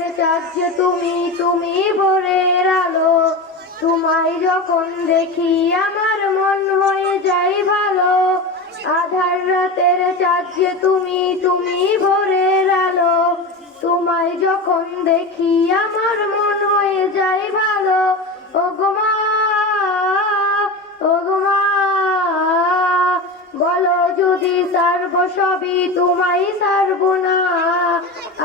রাতের চাঁদ যে তুমি, তুমি ভোরের আলো। তোমায় যখন দেখি আমার মন হয়ে যায় ভালো। আধার রাতের চাঁদ যে তুমি, তুমি ভোরের আলো। তোমায় যখন দেখি আমার মন হয়ে যায় ভালো। ওগো মা, ওগো মা, বলো যদি সারব সবই তোমায় সারব না।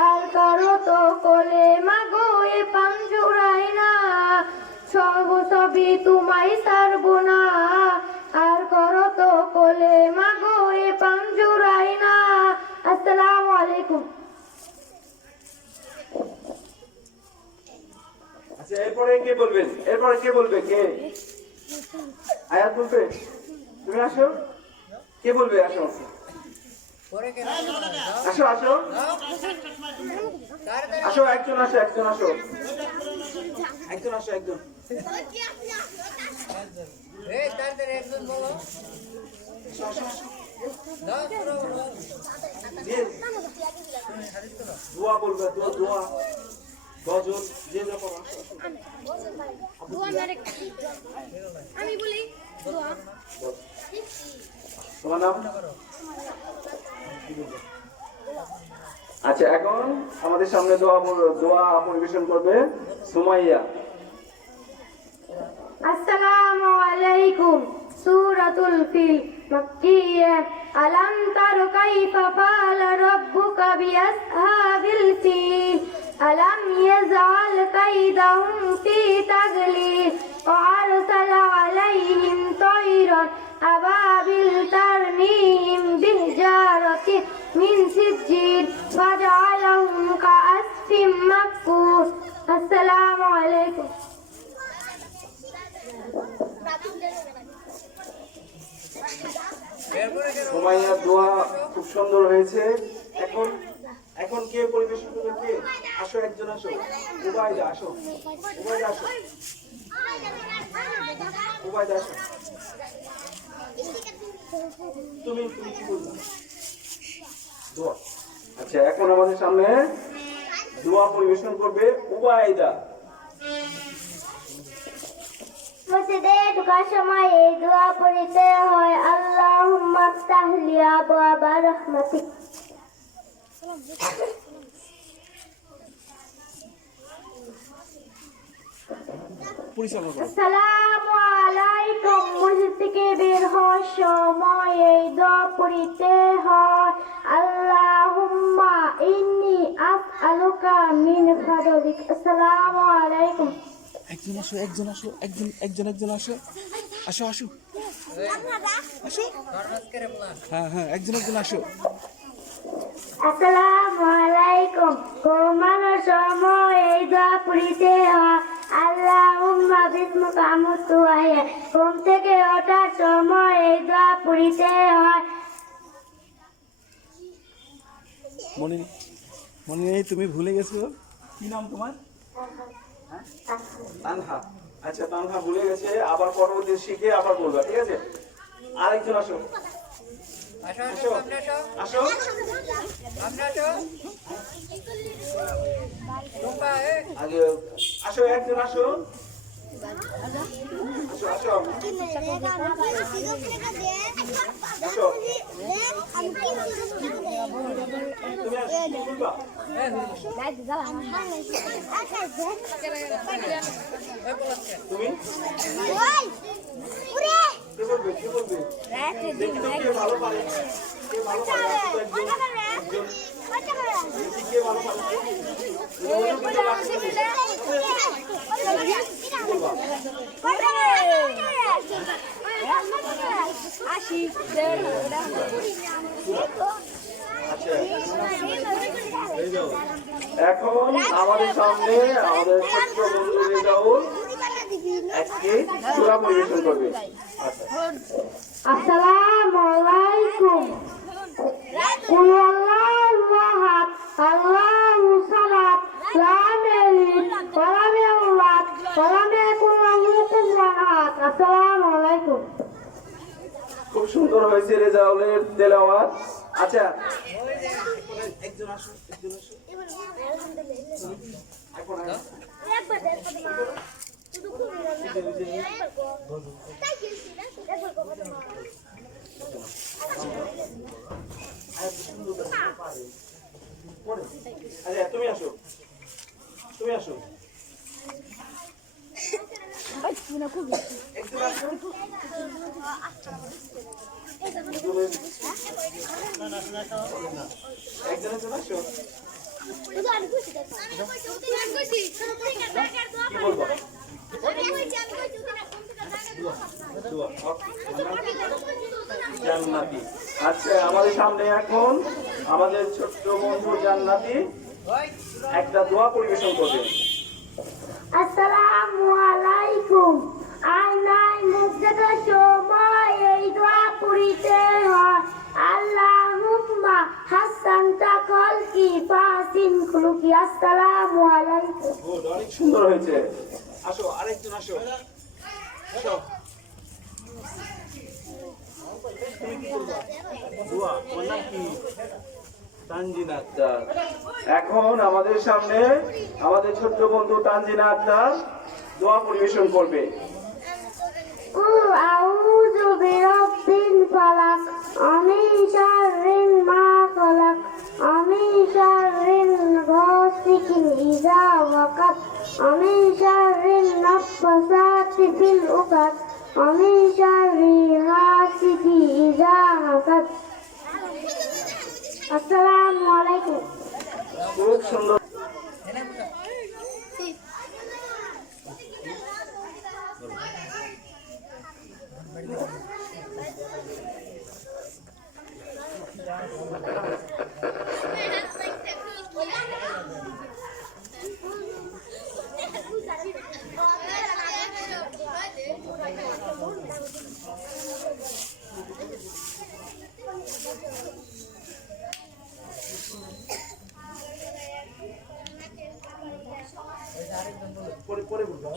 আর কারো তো কোলে মাগো এ পান জুড়াই না। সবই তোমায় সারব না। আর করো তো কোলে মাগো এ পান জুড়াই না। আসসালামু আলাইকুম। আচ্ছা, এরপরে কে বলবেন? এরপরে কে বলবে? কে আয়াত বলবে? তুমি আসো। কে বলবে? আসো আসো আসো আসো, একজন আসো, একজন আসো, একজন আসো, একজন। দোয়া বলবে, দোয়া গজল যে যখন আমি বলি তোমার নাম? আচ্ছা, এখন আমাদের সামনে দোয়া পরিবেশন করবে সুমাইয়া। আসসালামু আলাইকুম। সূরাতুল ফিল মাক্কিয়া। আলাম তার কাইফা ফাআলা রাব্বুকা বিআসহাবিল ফিল। আলাম ইয়াজআল কাইদাহুম ফি তাগলিল ওয়া আরসালা আলাইহিম তায়রান আবাবিল তারমিহিম বিহিজারাতিন মিন সিজ্জিল ফাজআলাহুম কাআসফিন মাকুল। আসসালামু আলাইকুম। সুমাইয়ার দোয়া খুব সুন্দর হয়েছে। এখন এখন কে পরিবেশন করবে? কে? আসো, একজন আসো। উবাইদা আসো, উবাইদা আসো, উবাইদা আসো। তুমি তুমি কি বলবে? দোয়া। আচ্ছা, এখন আমাদের সামনে দোয়া পরিবেশন করবে উবাইদা। মসজিদে ঢোকার সময় এই দোয়া পড়তে হয়, আল্লাহুম্মা আফতাহ লি আবওয়াবা রাহমাতিক। আসসালামু আলাইকুম। মসজিদ থেকে বের হওয়ার সময় এই দোয়া পড়তে হয়, আল্লাহুম্মা ইন্নী আসআলুকা মিন ফাদলিক। আসসালামু আলাইকুম। একজন আসো, একজন আসো, একজন আসো, আসো আসো আসো। হ্যাঁ, একজন আসো। আসসালামু আলাইকুম। ঘুমানোর সময় এই দোয়া পড়তে হয়, আল্লাহুম্মা বিসমুকা আমুতু ওয়া আহইয়া। ঘুম থেকে ওঠার সময় এই দোয়া পড়তে হয়। মনে নেই? তুমি ভুলে গেছো? কি নাম তোমার? তানহা। আচ্ছা, তানহা ভুলে গেছে। আবার পরবর্তী শিখে আবার বলবা, ঠিক আছে? আরেকজন আসো, আসো আসো। আগে আসো, একজন আসো, আসো আসো আসো। তুমি আসো, বলবা। তুমি কে বলবে? কে বলবে? দেখি তো কে ভালো পারে, কে ভালো পারে। কে ভালো পারে? এখন আমাদের সামনে আমাদের ছোট্ট বন্ধু রেজাউল একটি সূরা পরিবেশন করবে। আসসালামু আলাইকুম। কুল আল্লাহু আহাদ, আল্লাহু সামাদ, লাম ইয়ালিদ ওয়া লাম ইউলাদ ওয়া লাম ইয়াকুল লাহু কুফুওয়ান আহাদ। আসসালামু আলাইকুম। খুব সুন্দর হয়েছে রেজাউলের তেলাওয়াত। আচ্ছা, একজন আসো, একজন আসো। এখন আরে তুমি আসো, তুমি আসো, একজন আসো, একজন আসো। কি বলবো? জান্নাতি। আচ্ছা, আমাদের সামনে এখন আমাদের ছোট্ট বন্ধু জান্নাতি একটা দোয়া পরিবেশন করবে। আসসালামু আলাইকুম। আয়নায় মুখ দেখার সময় এই দোয়া পড়িতে হয়। আল্লাহুম্মা হাসানতা খলকি ফাহসিন খুলুকি। আসসালামু আলাইকুম। গুড, অনেক সুন্দর হয়েছে। আসো, আরেকজন আসো, আসো। দোয়া, তোমার নাম কি? তানজিনা আক্তার। এখন আমাদের সামনে আমাদের ছোট্ট বন্ধু তানজিনা আক্তার দোয়া পরিবেশন করবে। আউযু বিরাব্বিল ফালাক মিন শাররি মা খালাক মিন শাররি গাসিকিন ইযা ওয়াকাব মিন শাররি নাফাসাতি ফিল উকাদ মিন শাররি হাসিদিন ইযা হাসাদ। আসসালামু আলাইকুম। খুব সুন্দর। পরে পরে বলবো।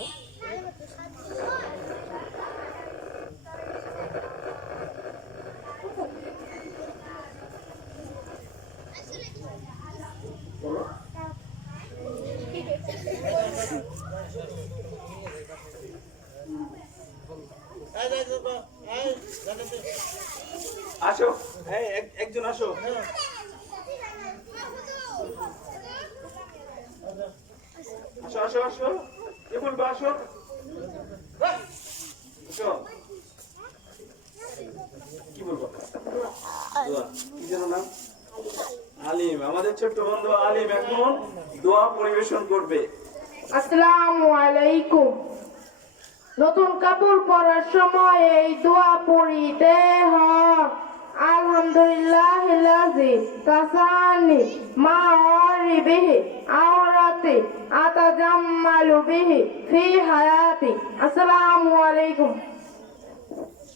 আসো, হ্যাঁ, একজন আসো। আসো আসো আসো, কে বলবো? আসো, আসো। কি বলবো? দোয়া। কি যেন নাম? আলিম। আমাদের ছোট্ট বন্ধু আলিম এখন দোয়া পরিবেশন করবে। আসসালামু আলাইকুম। নতুন কাপড় পরার সময় এই দোয়া পড়িতে হয়। আলহামদুলিল্লাহিল্লাযী কাসানি মা বিহি আওরাতি আতাজাম্মালু বিহি ফি হায়াতি। আসসালামু আলাইকুম।